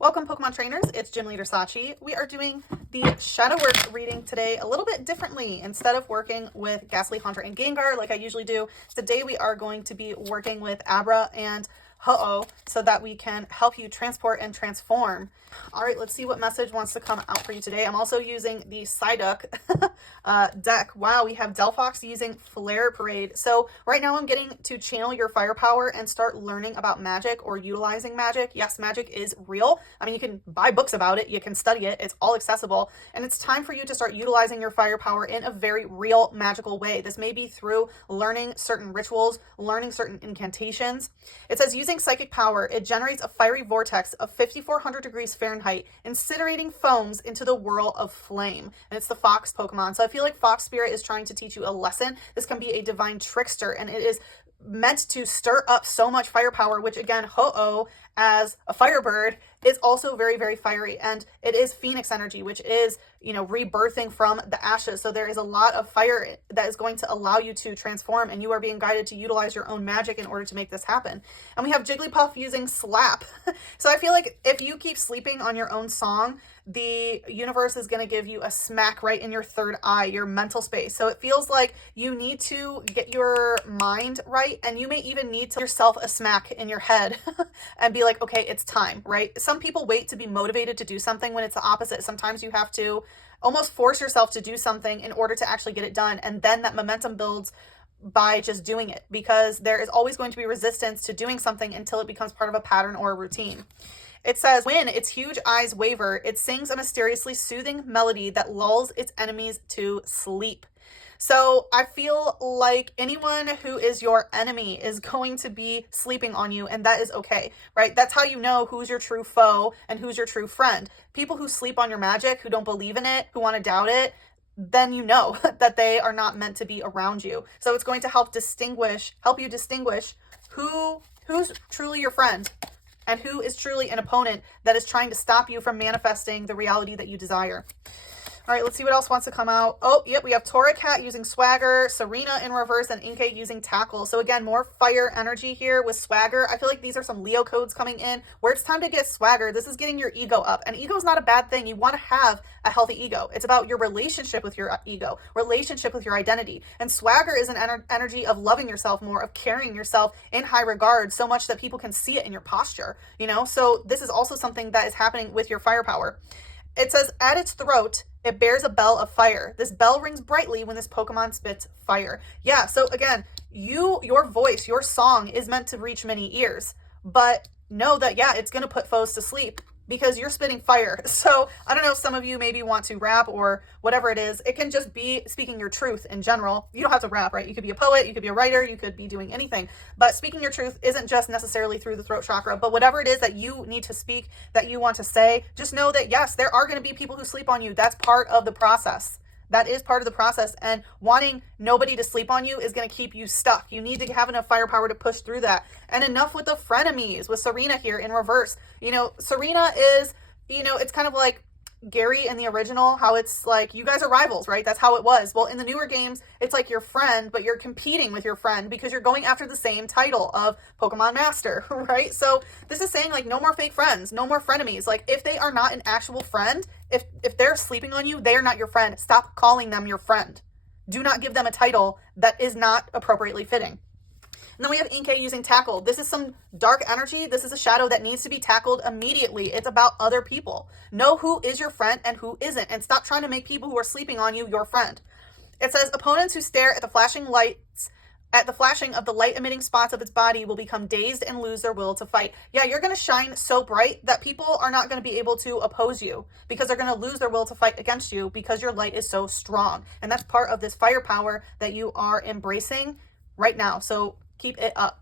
Welcome, Pokemon trainers. It's Gym Leader Sachi. We are doing the Shadow Work reading today a little bit differently. Instead of working with Ghastly Haunter and Gengar like I usually do, today we are going to be working with Abra and Ho-Oh so that we can help you transport and transform. All right, let's see what message wants to come out for you today. I'm also using the Psyduck deck. Wow, we have Delphox using Flare Parade. So right now I'm getting to channel your firepower and start learning about magic or utilizing magic. Yes, magic is real. I mean, you can buy books about it. You can study it. It's all accessible. And it's time for you to start utilizing your firepower in a very real magical way. This may be through learning certain rituals, learning certain incantations. It says using psychic power, it generates a fiery vortex of 5,400 degrees Fahrenheit, incinerating foams into the whirl of flame. And it's the Fox Pokemon. So I feel like Fox Spirit is trying to teach you a lesson. This can be a divine trickster, and it is meant to stir up so much firepower, which again, Ho-Oh as a firebird is also very, very fiery. And it is Phoenix energy, which is, rebirthing from the ashes. So there is a lot of fire that is going to allow you to transform, and you are being guided to utilize your own magic in order to make this happen. And we have Jigglypuff using Slap. So I feel like if you keep sleeping on your own song, the universe is going to give you a smack right in your third eye, your mental space. So it feels like you need to get your mind right, and you may even need to yourself a smack in your head and be like, okay, it's time, right? Some people wait to be motivated to do something when it's the opposite. Sometimes you have to almost force yourself to do something in order to actually get it done. And then that momentum builds by just doing it, because there is always going to be resistance to doing something until it becomes part of a pattern or a routine. It says, when its huge eyes waver, it sings a mysteriously soothing melody that lulls its enemies to sleep. So I feel like anyone who is your enemy is going to be sleeping on you, and that is okay, right? That's how you know who's your true foe and who's your true friend. People who sleep on your magic, who don't believe in it, who want to doubt it, then you know that they are not meant to be around you. So it's going to help you distinguish who's truly your friend and who is truly an opponent that is trying to stop you from manifesting the reality that you desire. All right, let's see what else wants to come out. Oh, yep, we have Torracat using Swagger, Serena in reverse, and Inkay using Tackle. So again, more fire energy here with Swagger. I feel like these are some Leo codes coming in where it's time to get Swagger. This is getting your ego up, and ego is not a bad thing. You want to have a healthy ego. It's about your relationship with your ego, relationship with your identity. And Swagger is an energy of loving yourself more, of carrying yourself in high regard so much that people can see it in your posture, So this is also something that is happening with your firepower. It says, at its throat, it bears a bell of fire. This bell rings brightly when this Pokemon spits fire. Yeah, so again, your voice, your song is meant to reach many ears. But know that, yeah, it's going to put foes to sleep because you're spitting fire. So I don't know if some of you maybe want to rap or whatever it is. It can just be speaking your truth in general. You don't have to rap, right? You could be a poet, you could be a writer, you could be doing anything. But speaking your truth isn't just necessarily through the throat chakra, but whatever it is that you need to speak, that you want to say, just know that yes, there are going to be people who sleep on you. That's part of the process. That is part of the process, and wanting nobody to sleep on you is going to keep you stuck. You need to have enough firepower to push through that. And enough with the frenemies with Serena here in reverse. Serena is, it's kind of like Gary in the original, how it's like you guys are rivals, right? That's how it was. Well, in the newer games, it's like your friend, but you're competing with your friend because you're going after the same title of Pokemon Master, right? So this is saying like no more fake friends, no more frenemies. Like if they are not an actual friend, if they're sleeping on you, they are not your friend. Stop calling them your friend. Do not give them a title that is not appropriately fitting. And then we have Inkay using Tackle. This is some dark energy. This is a shadow that needs to be tackled immediately. It's about other people. Know who is your friend and who isn't, and stop trying to make people who are sleeping on you your friend. It says opponents who stare at the flashing of the light emitting spots of its body will become dazed and lose their will to fight. Yeah, you're going to shine so bright that people are not going to be able to oppose you because they're going to lose their will to fight against you because your light is so strong. And that's part of this firepower that you are embracing right now. So keep it up.